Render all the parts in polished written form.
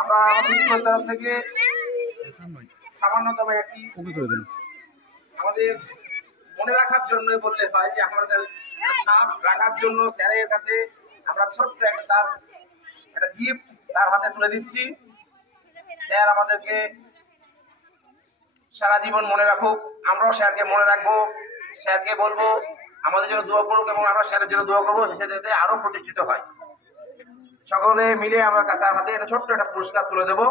আমরা আমাদের তরফ থেকে সামান্যতম একটি আমাদের মনে রাখার জন্য বললে হয় যে আমাদের ছাপ রাখার জন্য স্যারের কাছে আমরা ছোট্ট একটা গিফট তার হাতে তুলে দিচ্ছি। স্যার আমাদেরকে সারা জীবন মনে রাখুক, আমরাও স্যারকে মনে রাখবো, স্যারকে বলবো আমাদের জন্য দোয়া করুক এবং আমরা স্যারের জন্য দোয়া করবো সে যাতে আরো প্রতিষ্ঠিত হয়। সকলে মিলে আমরা তার হাতে একটা ছোট্ট একটা পুরস্কার তুলে দেবো।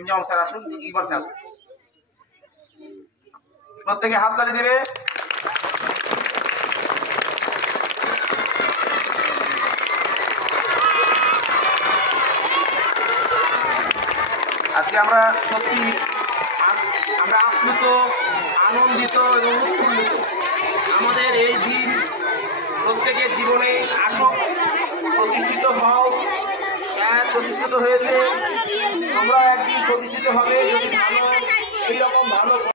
ইনজাম স্যার আসুন, ইকবাল স্যার আসুন, প্রত্যেকে হাততালি দিবে। আজকে আমরা সত্যি আমরা আপ্লুত, আনন্দিত এবং উৎফুল্লিত। আমাদের এই দিন প্রত্যেকের জীবনে আসুক, প্রতিষ্ঠিত হও। প্রতিষ্ঠিত হয়েছে, তোমরা একদিন প্রতিষ্ঠিত হবে যদি ভালো এইরকম ভালো